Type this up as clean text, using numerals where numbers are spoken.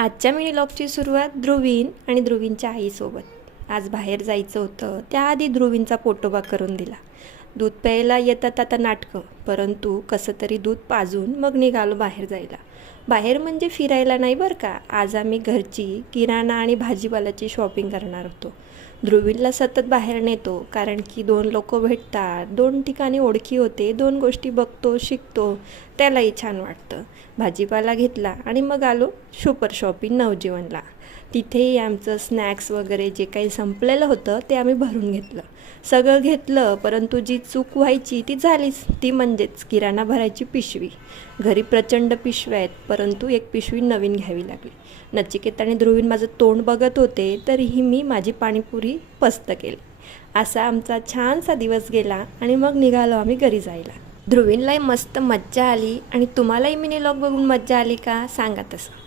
आजच्या मिनी व्लॉगची सुरुवात ध्रुवीन आणि ध्रुवींच्या आईसोबत. आज बाहेर जायचं होतं, त्याआधी ध्रुवींचा पोटोबा करून दिला. दूध प्यायला येतात आता नाटकं, परंतु कसं तरी दूध पाजून मग निघालो बाहेर जायला. बाहेर म्हणजे फिरायला नाही बरं का. आज आम्ही घरची किराणा आणि भाजीपाल्याची शॉपिंग करणार होतो. ध्रुवीला सतत बाहेर नेतो, कारण की 2 लोक भेटतात, 2 ठिकाणी ओळखी होते, 2 गोष्टी बघतो, शिकतो, त्यालाही छान वाटतं. भाजीपाला घेतला आणि मग आलो सुपर शॉपिंग नवजीवनला. तिथेही आमचं स्नॅक्स वगैरे जे काही संपलेलं होतं ते आम्ही भरून घेतलं. सगळं घेतलं, परंतु जी चूक व्हायची ती झालीच, ती म्हणजेच किराणा भरायची पिशवी. घरी प्रचंड पिशव्या आहेत, परंतु एक पिशवी नवीन घ्यावी लागली. नचिकेत आणि ध्रुवीन माझं तोंड बघत होते, तरीही मी माझी पाणीपुरी पस्त केली. असा आमचा छानसा दिवस गेला आणि मग निघालो आम्ही घरी जायला. ध्रुवीनलाही मस्त मज्जा आली आणि तुम्हालाही मिनी व्लॉग बघून मज्जा आली का सांगा तसं.